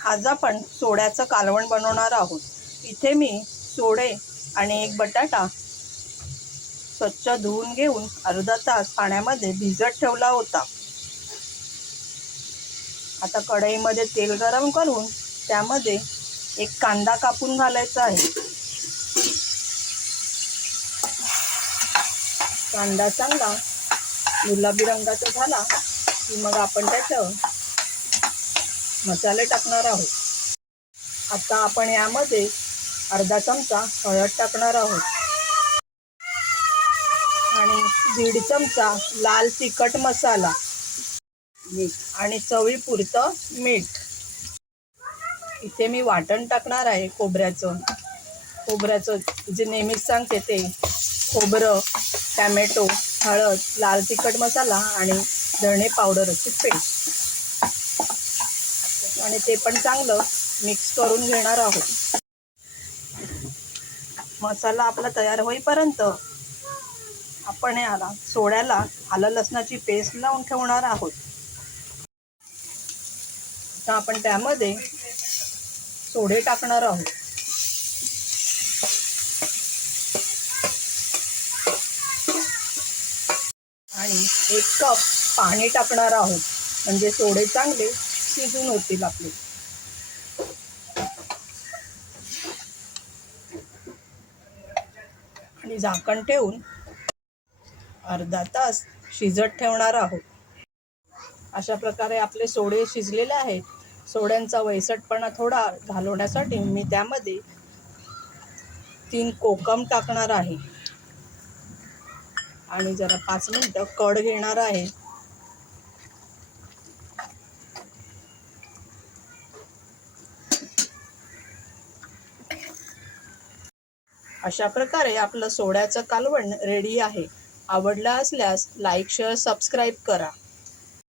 आज आपण सोड्याचं कालवण बनवणार आहोत। इथे मी सोडे आणि एक बटाटा स्वच्छ धुवून घेऊन अर्धा तास पाण्यामध्ये भिजत ठेवला होता। आता कढईमध्ये तेल गरम करून त्यामध्ये एक कांदा कापून घालायचा आहे। कांदा चांगला गुलाबी रंगाचा झाला की मग आपण त्याच्यात मसाले टाकणार आहोत। आता आपण यामध्ये अर्धा चमचा हळद टाकणार आहोत आणि 1.5 चमचा लाल तिखट मसाला आणि चवीपुरतं मीठ। इथे मी वाटण टाकणार आहे खोबऱ्याचं जे नेहमीच सांगते ते खोबरं, टॅमॅटो, हळद, लाल तिखट मसाला आणि धणे पावडरची पेस्ट आणि ते पण चांगलं मिक्स करून घेणार आहोत। मसाला आपला तयार होईपर्यंत आपण याला सोड्याला आलं लसणाची पेस्ट लावून ठेवणार आहोत। आता आपण त्यामध्ये सोडे टाकणार आहोत आणि 1 कप पाणी टाकणार आहोत, म्हणजे सोडे चांगले शिजून होतील आपले। आणि झाकण ठेवून अर्धा तास शिजत ठेवणार आहोत। अशा प्रकारे आपले सोडे शिजलेले आहेत। सोड्यांचा वयसटपणा थोडा घालवण्यासाठी मी त्यामध्ये 3 कोकम टाकणार आहे आणि जरा 5 मिनिटं कढ घेणार आहे। अशा प्रकारे आपलं सोड्याचं कालवण रेडी आहे। आवडलं असल्यास लाईक, शेअर, सबस्क्राईब करा।